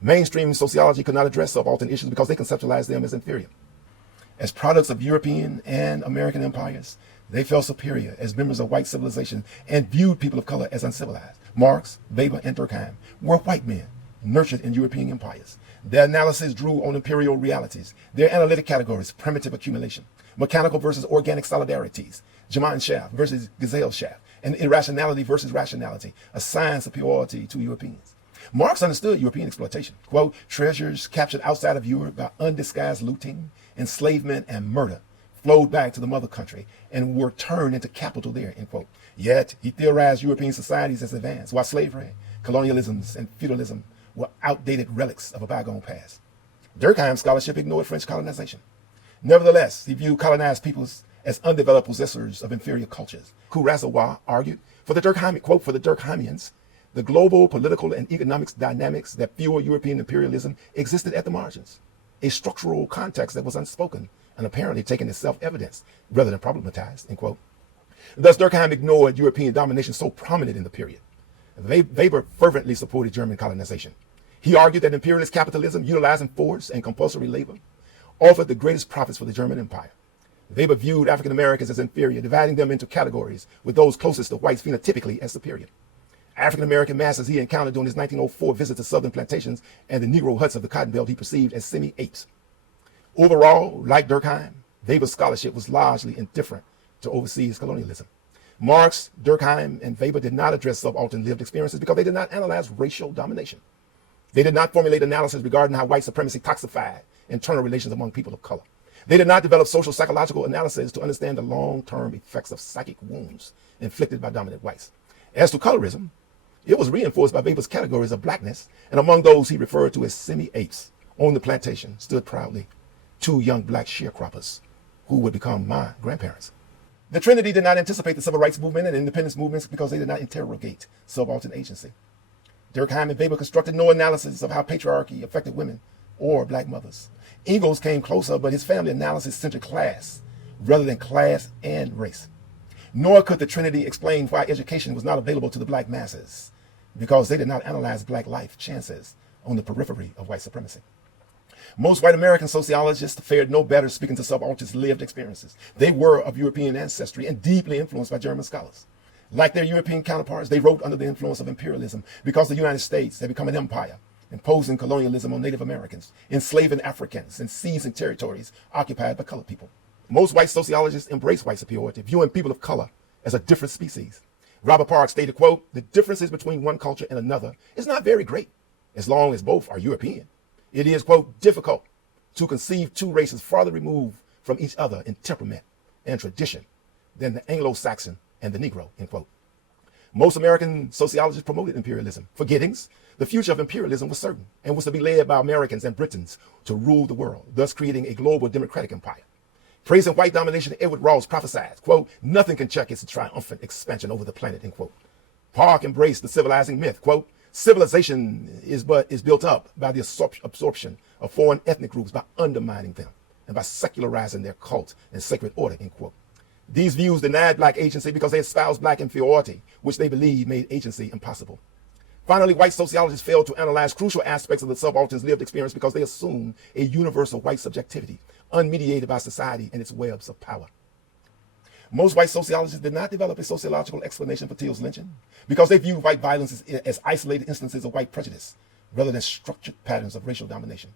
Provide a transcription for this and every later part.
Mainstream sociology could not address subaltern issues because they conceptualized them as inferior. As products of European and American empires, they felt superior as members of white civilization and viewed people of color as uncivilized. Marx, Weber, and Durkheim were white men nurtured in European empires. Their analysis drew on imperial realities. Their analytic categories: primitive accumulation, mechanical versus organic solidarities, Gemeinschaft versus Gesellschaft, and irrationality versus rationality, assigned superiority to Europeans. Marx understood European exploitation. Quote, treasures captured outside of Europe by undisguised looting, enslavement, and murder flowed back to the mother country and were turned into capital there, end quote. Yet, he theorized European societies as advanced, while slavery, colonialisms, and feudalism were outdated relics of a bygone past. Durkheim's scholarship ignored French colonization. Nevertheless, he viewed colonized peoples as undeveloped possessors of inferior cultures. Kurosawa argued, for the Durkheimians, the global political and economic dynamics that fueled European imperialism existed at the margins, a structural context that was unspoken and apparently taken as self-evidence rather than problematized, end quote. Thus, Durkheim ignored European domination so prominent in the period. Weber fervently supported German colonization. He argued that imperialist capitalism, utilizing force and compulsory labor, offered the greatest profits for the German Empire. Weber viewed African Americans as inferior, dividing them into categories, with those closest to whites phenotypically as superior. African American masses he encountered during his 1904 visit to southern plantations and the Negro huts of the Cotton Belt he perceived as semi-apes. Overall, like Durkheim, Weber's scholarship was largely indifferent to overseas colonialism. Marx, Durkheim, and Weber did not address subaltern lived experiences because they did not analyze racial domination. They did not formulate analysis regarding how white supremacy toxified internal relations among people of color. They did not develop social psychological analysis to understand the long-term effects of psychic wounds inflicted by dominant whites. As to colorism, it was reinforced by Weber's categories of blackness, and among those he referred to as semi-apes on the plantation stood proudly two young black sharecroppers who would become my grandparents. The Trinity did not anticipate the civil rights movement and independence movements because they did not interrogate subaltern agency. Durkheim and Weber constructed no analysis of how patriarchy affected women or black mothers. Engels came closer, but his family analysis centered class rather than class and race. Nor could the Trinity explain why education was not available to the black masses, because they did not analyze black life chances on the periphery of white supremacy. Most white American sociologists fared no better speaking to subalterns' lived experiences. They were of European ancestry and deeply influenced by German scholars. Like their European counterparts, they wrote under the influence of imperialism because the United States had become an empire, imposing colonialism on Native Americans, enslaving Africans, and seizing territories occupied by colored people. Most white sociologists embrace white superiority, viewing people of color as a different species. Robert Park stated, quote, the differences between one culture and another is not very great, as long as both are European. It is, quote, difficult to conceive two races farther removed from each other in temperament and tradition than the Anglo-Saxon and the Negro, end quote. Most American sociologists promoted imperialism. For Giddings, the future of imperialism was certain and was to be led by Americans and Britons to rule the world, thus creating a global democratic empire. Praising white domination, Edward Ross prophesied, quote, nothing can check its triumphant expansion over the planet, end quote. Park embraced the civilizing myth, quote, civilization is built up by the absorption of foreign ethnic groups by undermining them and by secularizing their cult and sacred order, end quote. These views denied black agency because they espoused black inferiority, which they believed made agency impossible. Finally, white sociologists failed to analyze crucial aspects of the subaltern's lived experience because they assumed a universal white subjectivity, unmediated by society and its webs of power. Most white sociologists did not develop a sociological explanation for Till's lynching because they viewed white violence as isolated instances of white prejudice rather than structured patterns of racial domination,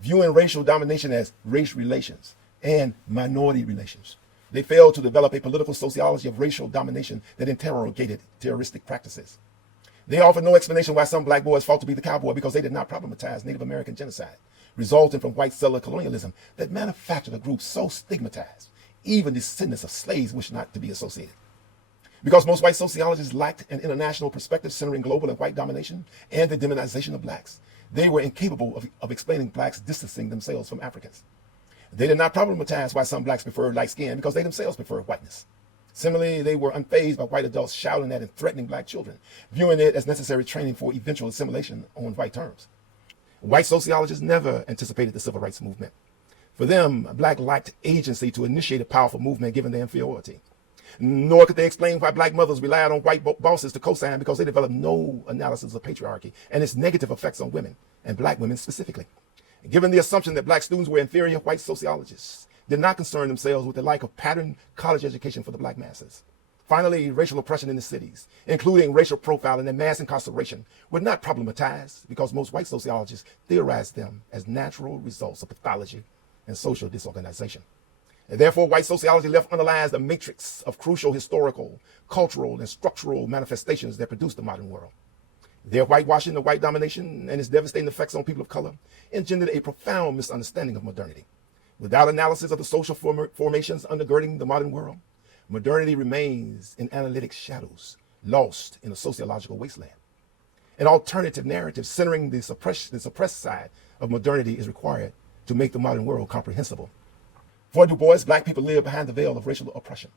viewing racial domination as race relations and minority relations. They failed to develop a political sociology of racial domination that interrogated terroristic practices. They offered no explanation why some black boys fought to be the cowboy because they did not problematize Native American genocide, resulting from white settler colonialism that manufactured a group so stigmatized, even descendants of slaves wish not to be associated. Because most white sociologists lacked an international perspective centering global and white domination and the demonization of blacks, they were incapable of explaining blacks distancing themselves from Africans. They did not problematize why some blacks preferred light skin because they themselves preferred whiteness. Similarly, they were unfazed by white adults shouting at and threatening black children, viewing it as necessary training for eventual assimilation on white terms. White sociologists never anticipated the civil rights movement. For them, black lacked agency to initiate a powerful movement given their inferiority. Nor could they explain why black mothers relied on white bosses to co-sign because they developed no analysis of patriarchy and its negative effects on women and black women specifically. Given the assumption that black students were inferior, white sociologists did not concern themselves with the lack of patterned college education for the black masses. Finally, racial oppression in the cities, including racial profiling and mass incarceration, were not problematized because most white sociologists theorized them as natural results of pathology and social disorganization. And therefore, white sociology left underlies the matrix of crucial historical, cultural, and structural manifestations that produced the modern world. Their whitewashing of white domination and its devastating effects on people of color engendered a profound misunderstanding of modernity. Without analysis of the social formations undergirding the modern world, modernity remains in analytic shadows, lost in a sociological wasteland. An alternative narrative centering the suppressed side of modernity is required to make the modern world comprehensible. For Du Bois, black people live behind the veil of racial oppression.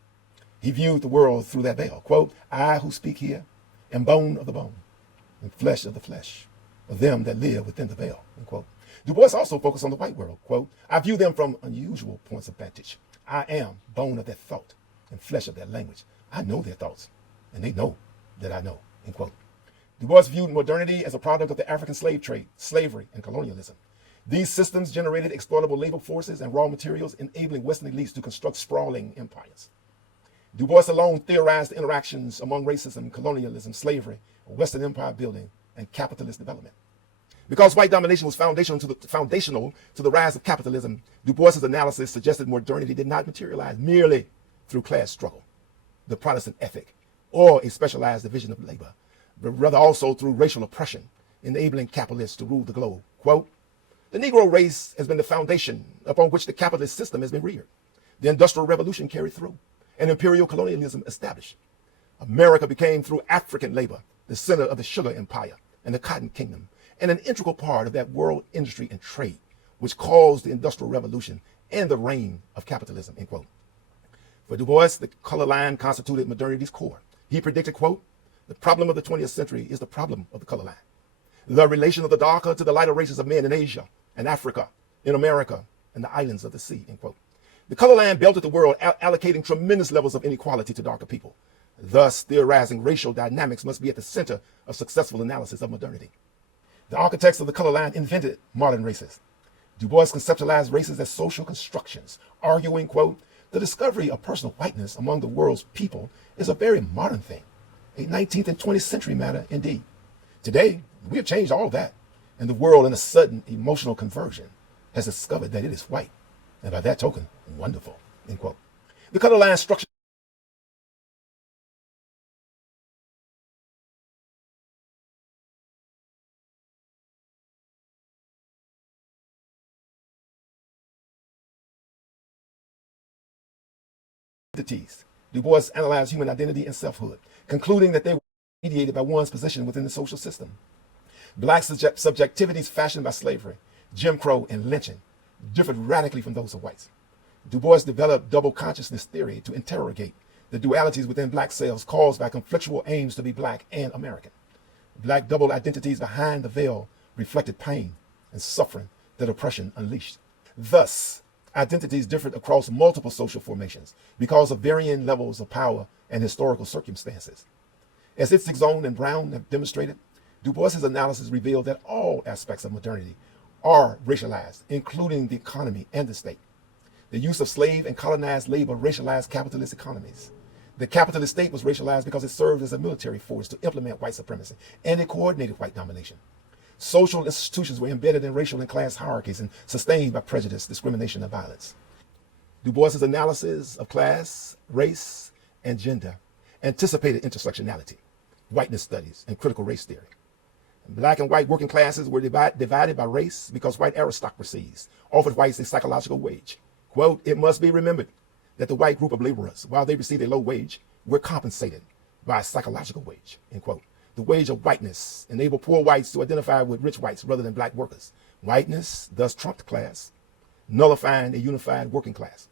He viewed the world through that veil. Quote, I who speak here am bone of the bone and flesh of the flesh of them that live within the veil. End quote. Du Bois also focused on the white world. Quote, I view them from unusual points of vantage. I am bone of their thought and flesh of their language. I know their thoughts, and they know that I know. End quote. Du Bois viewed modernity as a product of the African slave trade, slavery, and colonialism. These systems generated exploitable labor forces and raw materials, enabling Western elites to construct sprawling empires. Du Bois alone theorized the interactions among racism, colonialism, slavery, Western empire building, and capitalist development. Because white domination was foundational to the rise of capitalism, Du Bois's analysis suggested modernity did not materialize merely through class struggle, the Protestant ethic, or a specialized division of labor, but rather also through racial oppression, enabling capitalists to rule the globe. Quote, the Negro race has been the foundation upon which the capitalist system has been reared. The Industrial Revolution carried through, and imperial colonialism established. America became, through African labor, the center of the sugar empire and the cotton kingdom, and an integral part of that world industry and trade, which caused the Industrial Revolution and the reign of capitalism, end quote. For Du Bois, the color line constituted modernity's core. He predicted, quote, the problem of the 20th century is the problem of the color line. The relation of the darker to the lighter races of men in Asia and Africa, in America, and the islands of the sea, end quote. The color line belted the world, allocating tremendous levels of inequality to darker people. Thus, theorizing racial dynamics must be at the center of successful analysis of modernity. The architects of the color line invented modern races. Du Bois conceptualized races as social constructions, arguing, quote, the discovery of personal whiteness among the world's people is a very modern thing, a 19th and 20th century matter indeed. Today, we have changed all that, and the world, in a sudden emotional conversion, has discovered that it is white, and by that token, wonderful, end quote. The color line structure identities. Du Bois analyzed human identity and selfhood, concluding that they were mediated by one's position within the social system. Black subjectivities fashioned by slavery, Jim Crow, and lynching differed radically from those of whites. Du Bois developed double consciousness theory to interrogate the dualities within black selves caused by conflictual aims to be black and American. Black double identities behind the veil reflected pain and suffering that oppression unleashed. Thus, identities differed across multiple social formations because of varying levels of power and historical circumstances. As Itzigzone and Brown have demonstrated, Du Bois's analysis revealed that all aspects of modernity are racialized, including the economy and the state. The use of slave and colonized labor racialized capitalist economies. The capitalist state was racialized because it served as a military force to implement white supremacy, and it coordinated white domination. Social institutions were embedded in racial and class hierarchies and sustained by prejudice, discrimination, and violence. Du Bois's analysis of class, race, and gender anticipated intersectionality, whiteness studies, and critical race theory. Black and white working classes were divided by race because white aristocracies offered whites a psychological wage. Quote, it must be remembered that the white group of laborers, while they received a low wage, were compensated by a psychological wage, end quote. The wage of whiteness enabled poor whites to identify with rich whites rather than black workers. Whiteness thus trumped class, nullifying a unified working class.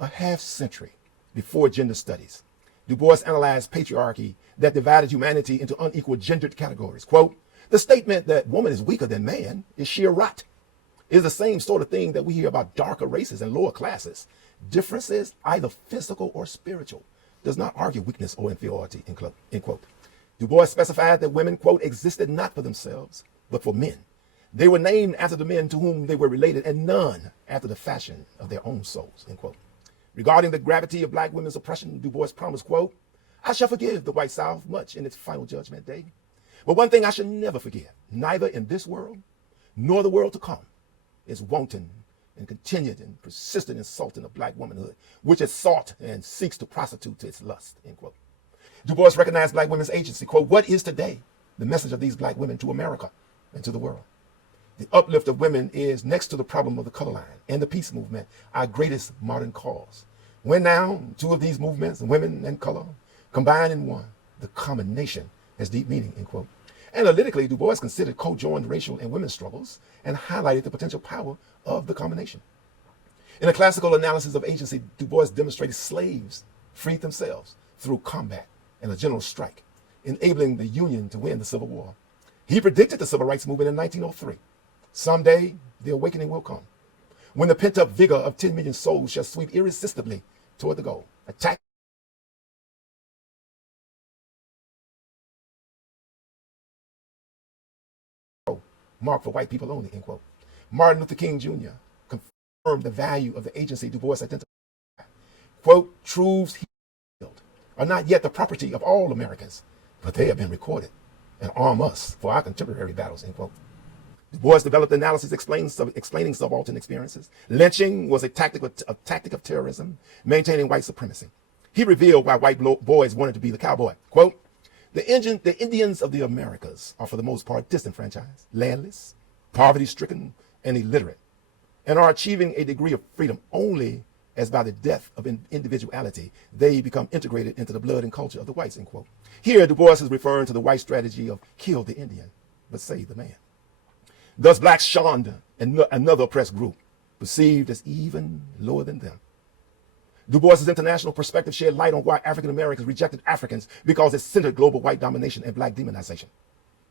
A half century before gender studies, Du Bois analyzed patriarchy that divided humanity into unequal gendered categories. Quote, the statement that woman is weaker than man is sheer rot. It is the same sort of thing that we hear about darker races and lower classes. Differences, either physical or spiritual, does not argue weakness or inferiority, end quote. Du Bois specified that women, quote, existed not for themselves, but for men, They were named after the men to whom they were related, and none after the fashion of their own souls, end quote. Regarding the gravity of black women's oppression, Du Bois promised, quote, I shall forgive the white South much in its final judgment day. But one thing I shall never forgive, neither in this world nor the world to come, is wanton and continued and persistent insulting of black womanhood, which has sought and seeks to prostitute to its lust, end quote. Du Bois recognized black women's agency, quote, what is today the message of these black women to America and to the world? The uplift of women is, next to the problem of the color line and the peace movement, our greatest modern cause. When now two of these movements, women and color, combine in one, the common nation has deep meaning, end quote. Analytically, Du Bois considered co-joined racial and women's struggles and highlighted the potential power of the combination. In a classical analysis of agency, Du Bois demonstrated slaves freed themselves through combat and a general strike, enabling the Union to win the Civil War. He predicted the Civil Rights Movement in 1903. Someday, the awakening will come, when the pent-up vigor of 10 million souls shall sweep irresistibly toward the goal. Attack marked for white people only, end quote. Martin Luther King Jr. confirmed the value of the agency Du Bois identified. Quote, truths healed are not yet the property of all Americans, but they have been recorded and arm us for our contemporary battles, end quote. Du Bois developed analysis explaining subaltern experiences. Lynching was a tactic of terrorism, maintaining white supremacy. He revealed why white boys wanted to be the cowboy. Quote, the Indians of the Americas are for the most part disenfranchised, landless, poverty-stricken, and illiterate, and are achieving a degree of freedom only as by the death of individuality, they become integrated into the blood and culture of the whites, end quote. Here, Du Bois is referring to the white strategy of kill the Indian, but save the man. Thus, blacks shunned another oppressed group, perceived as even lower than them. Du Bois's international perspective shed light on why African Americans rejected Africans because it centered global white domination and black demonization.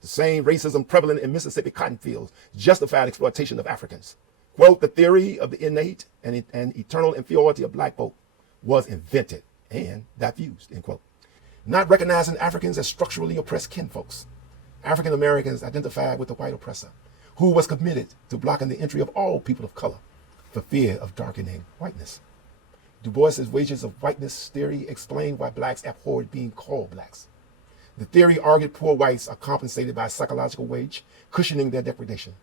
The same racism prevalent in Mississippi cotton fields justified exploitation of Africans. Quote, the theory of the innate and eternal inferiority of black folk was invented and diffused, end quote. Not recognizing Africans as structurally oppressed kinfolks, African Americans identified with the white oppressor, who was committed to blocking the entry of all people of color for fear of darkening whiteness. Du Bois's wages of whiteness theory explained why blacks abhorred being called blacks. The theory argued poor whites are compensated by a psychological wage, cushioning their degradation.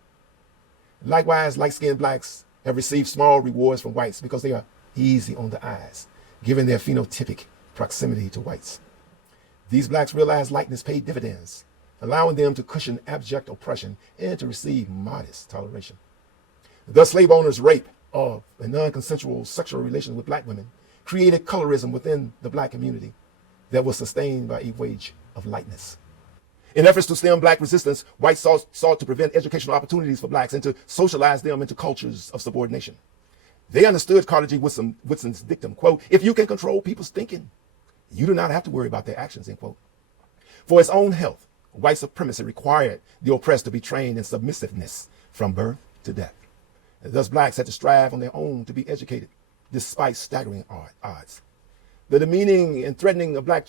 Likewise, light-skinned blacks have received small rewards from whites because they are easy on the eyes, given their phenotypic proximity to whites. These blacks realized lightness paid dividends, allowing them to cushion abject oppression and to receive modest toleration. Thus, slave owners' rape of a non-consensual sexual relation with black women created colorism within the black community that was sustained by a wage of lightness. In efforts to stem black resistance, whites sought to prevent educational opportunities for blacks and to socialize them into cultures of subordination. They understood Carter G. Woodson's dictum, quote, if you can control people's thinking, you do not have to worry about their actions, end quote. For its own health, white supremacy required the oppressed to be trained in submissiveness from birth to death. Thus, blacks had to strive on their own to be educated, despite staggering odds. The demeaning and threatening of black